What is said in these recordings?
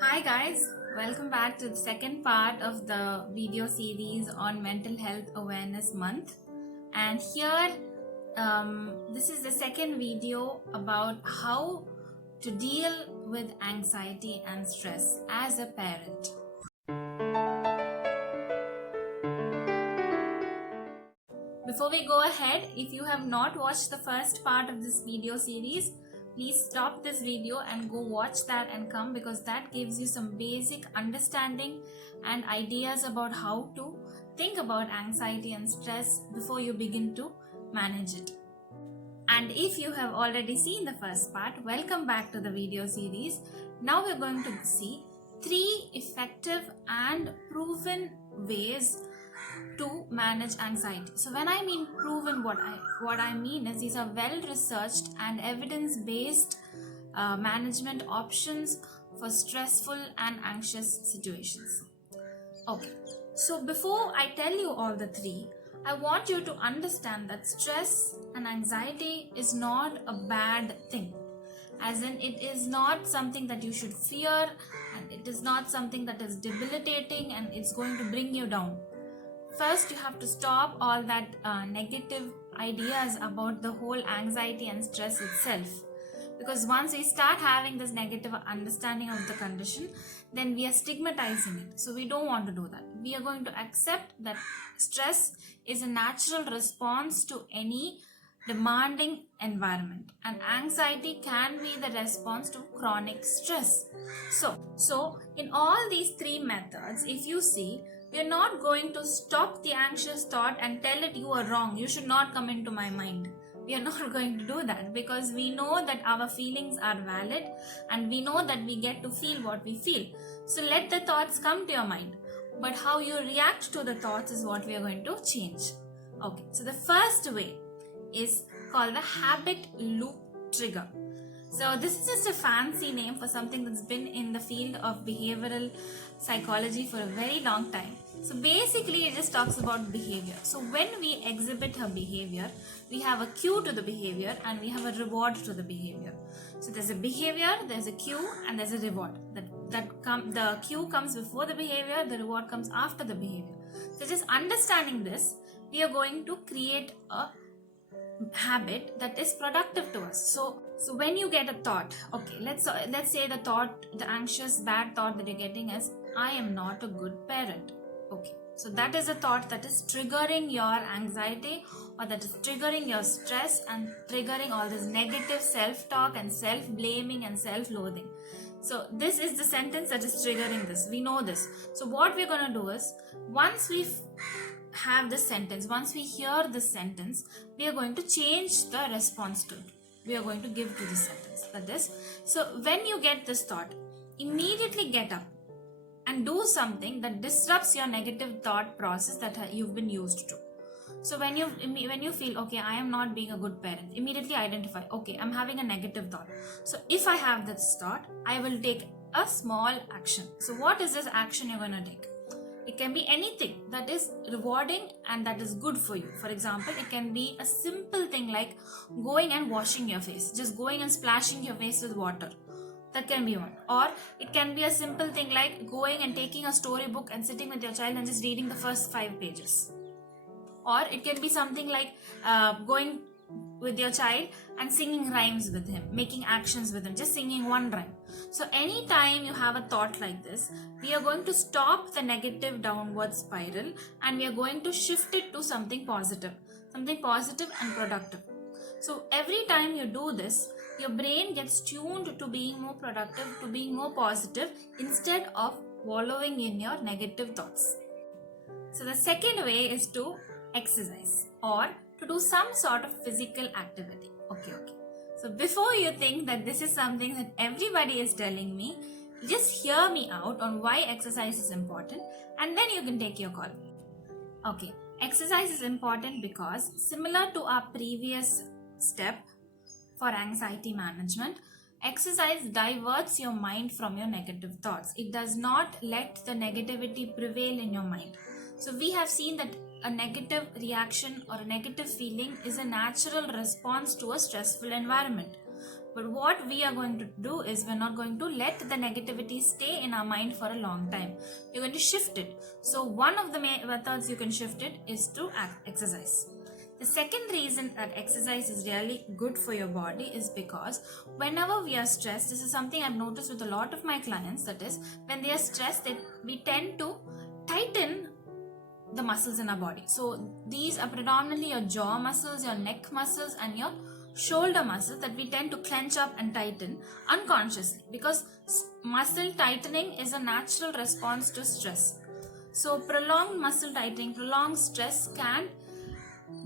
Hi guys, welcome back to the second part of the video series on Mental Health Awareness Month. And here, this is the second video about how to deal with anxiety and stress as a parent. Before we go ahead, if you have not watched the first part of this video series, please stop this video and go watch that and come, because that gives you some basic understanding and ideas about how to think about anxiety and stress before you begin to manage it. And if you have already seen the first part, welcome back to the video series. Now we're going to see 3 effective and proven ways to manage anxiety. So when I mean proven, what I mean is these are well researched and evidence based management options for stressful and anxious situations. Okay, so before I tell you all the 3, I want you to understand that stress and anxiety is not a bad thing. As in, it is not something that you should fear, and it is not something that is debilitating and it's going to bring you down. First, you have to stop all that negative ideas about the whole anxiety and stress itself. Because once we start having this negative understanding of the condition, then we are stigmatizing it. So we don't want to do that. We are going to accept that stress is a natural response to any demanding environment, and anxiety can be the response to chronic stress. So in all these 3 methods, if you see, we are not going to stop the anxious thought and tell it you are wrong, you should not come into my mind. We are not going to do that, because we know that our feelings are valid and we know that we get to feel what we feel. So let the thoughts come to your mind, but how you react to the thoughts is what we are going to change. Okay, so the first way is called the habit loop trigger. So this is just a fancy name for something that's been in the field of behavioral psychology for a very long time. So basically it just talks about behavior. So when we exhibit a behavior, we have a cue to the behavior and we have a reward to the behavior. So there's a behavior, there's a cue, and there's a reward. The cue comes before the behavior, the reward comes after the behavior. So just understanding this, we are going to create a habit that is productive to us. So when you get a thought, okay, let's say the anxious bad thought that you're getting is, I am not a good parent. Okay, so that is a thought that is triggering your anxiety, or that is triggering your stress and triggering all this negative self-talk and self-blaming and self-loathing. So this is the sentence that is triggering this. We know this. So what we're going to do is, once we have this sentence, once we hear this sentence, we are going to change the response to it. We are going to give to this sentence. That is, so when you get this thought, immediately get up and do something that disrupts your negative thought process that you've been used to. So when you feel, okay, I am not being a good parent, immediately identify, okay, I'm having a negative thought. So if I have this thought, I will take a small action. So what is this action you're going to take? It can be anything that is rewarding and that is good for you. For example, it can be a simple thing like going and washing your face, just going and splashing your face with water. That can be one. Or it can be a simple thing like going and taking a storybook and sitting with your child and just reading the first 5 pages. Or it can be something like going with your child and singing rhymes with him, making actions with him, just singing one rhyme. So anytime you have a thought like this, we are going to stop the negative downward spiral and we are going to shift it to something positive and productive. So every time you do this, your brain gets tuned to being more productive, to being more positive, instead of wallowing in your negative thoughts. So the second way is to exercise, or to do some sort of physical activity. Okay. So before you think that this is something that everybody is telling me, just hear me out on why exercise is important, and then you can take your call. Okay, exercise is important because, similar to our previous step for anxiety management, exercise diverts your mind from your negative thoughts. It does not let the negativity prevail in your mind. So we have seen that a negative reaction or a negative feeling is a natural response to a stressful environment. But what we are going to do is we're not going to let the negativity stay in our mind for a long time. You're going to shift it. So one of the methods you can shift it is to exercise. The second reason that exercise is really good for your body is because whenever we are stressed, this is something I've noticed with a lot of my clients, that is, when they are stressed, we tend to tighten the muscles in our body. So these are predominantly your jaw muscles, your neck muscles, and your shoulder muscles that we tend to clench up and tighten unconsciously, because muscle tightening is a natural response to stress. So prolonged muscle tightening, prolonged stress can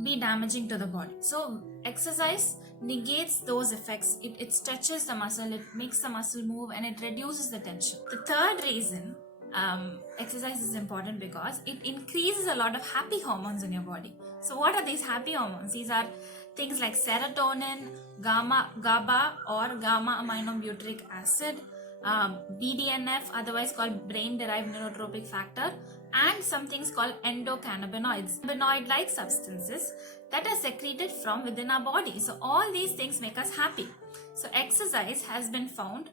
be damaging to the body. So exercise negates those effects. It stretches the muscle, it makes the muscle move, and it reduces the tension. The third reason exercise is important because it increases a lot of happy hormones in your body. So what are these happy hormones? These are things like serotonin, GABA or gamma aminobutyric acid, BDNF, otherwise called brain derived neurotrophic factor, and some things called endocannabinoids, cannabinoid-like substances that are secreted from within our body. So all these things make us happy. So exercise has been found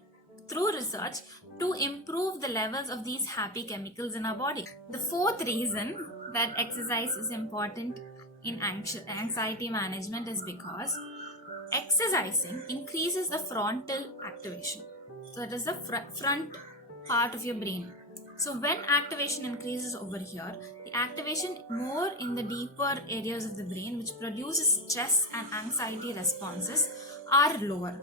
through research to improve the levels of these happy chemicals in our body. The fourth reason that exercise is important in anxiety management is because exercising increases the frontal activation. So it is the front part of your brain. So when activation increases over here, the activation more in the deeper areas of the brain, which produces stress and anxiety responses, are lower.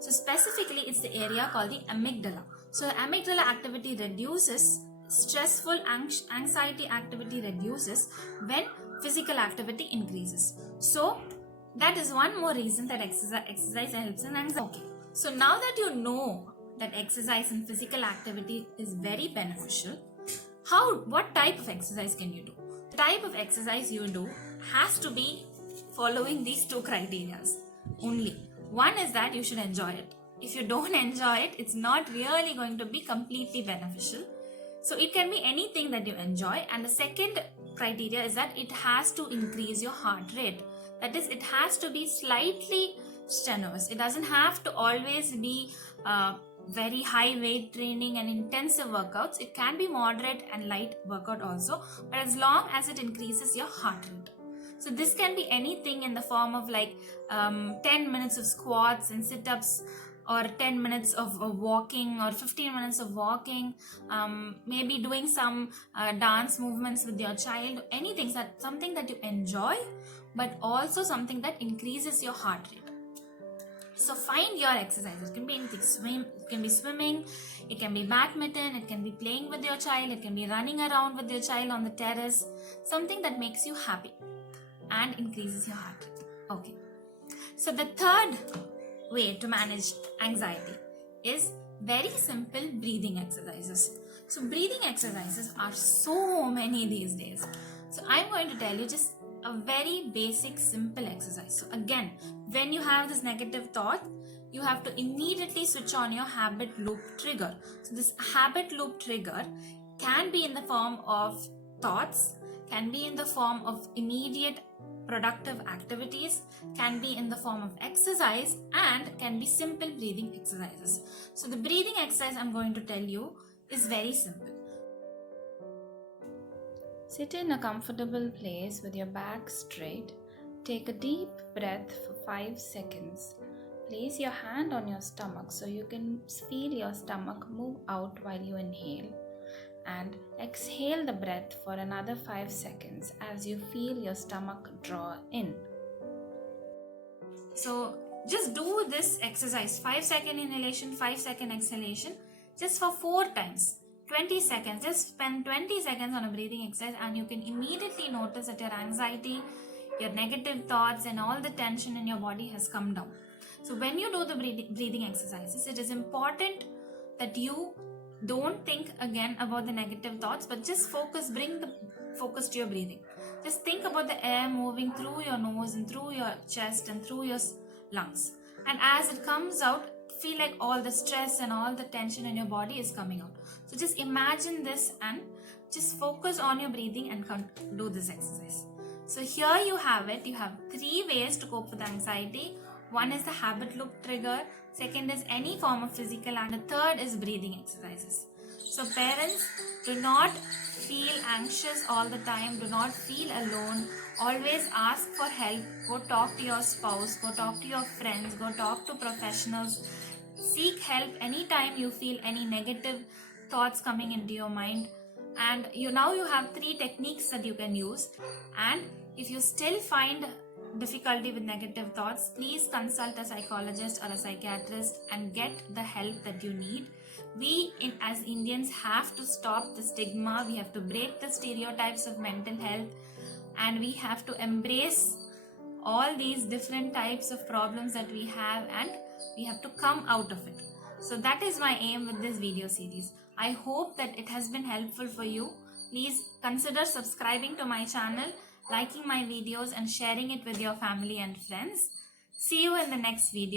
So specifically, it's the area called the amygdala. So amygdala activity reduces, stressful anxiety activity reduces when physical activity increases. So that is one more reason that exercise helps in anxiety. Okay. So now that you know that exercise and physical activity is very beneficial, what type of exercise can you do? The type of exercise you do has to be following these two criteria only. One is that you should enjoy it. If you don't enjoy it, it's not really going to be completely beneficial. So it can be anything that you enjoy. And the second criteria is that it has to increase your heart rate. That is, it has to be slightly strenuous. It doesn't have to always be very high weight training and intensive workouts. It can be moderate and light workout also, but as long as it increases your heart rate. So this can be anything in the form of like 10 minutes of squats and sit-ups, or 10 minutes of walking, or 15 minutes of walking, maybe doing some dance movements with your child, anything, something that you enjoy, but also something that increases your heart rate. So find your exercise. It can be anything. It can be swimming, it can be badminton, it can be playing with your child, it can be running around with your child on the terrace, something that makes you happy and increases your heart rate. Okay. So the third way to manage anxiety is very simple breathing exercises. So breathing exercises are so many these days. So I'm going to tell you just a very basic simple exercise. So again, when you have this negative thought, you have to immediately switch on your habit loop trigger. So this habit loop trigger can be in the form of thoughts, can be in the form of immediate productive activities, can be in the form of exercise, and can be simple breathing exercises. So the breathing exercise I'm going to tell you is very simple. Sit in a comfortable place with your back straight. Take a deep breath for 5 seconds. Place your hand on your stomach so you can feel your stomach move out while you inhale. And exhale the breath for another 5 seconds as you feel your stomach draw in. So just do this exercise, 5-second inhalation, 5-second exhalation, just for 4 times. 20 seconds. Just spend 20 seconds on a breathing exercise and you can immediately notice that your anxiety, your negative thoughts, and all the tension in your body has come down. So when you do the breathing exercises, it is important that you don't think again about the negative thoughts, but just bring the focus to your breathing. Just think about the air moving through your nose and through your chest and through your lungs. And as it comes out, feel like all the stress and all the tension in your body is coming out. So just imagine this and just focus on your breathing and do this exercise. So here you have it. You have 3 ways to cope with anxiety. One is the habit loop trigger. second is any form of physical, and the third is breathing exercises. So parents, do not feel anxious all the time, do not feel alone, always ask for help, go talk to your spouse, go talk to your friends, go talk to professionals, seek help anytime you feel any negative thoughts coming into your mind. And you have 3 techniques that you can use, and if you still find difficulty with negative thoughts, please consult a psychologist or a psychiatrist and get the help that you need. We as Indians have to stop the stigma, we have to break the stereotypes of mental health, and we have to embrace all these different types of problems that we have, and we have to come out of it. So that is my aim with this video series. I hope that it has been helpful for you. Please consider subscribing to my channel, liking my videos, and sharing it with your family and friends. See you in the next video.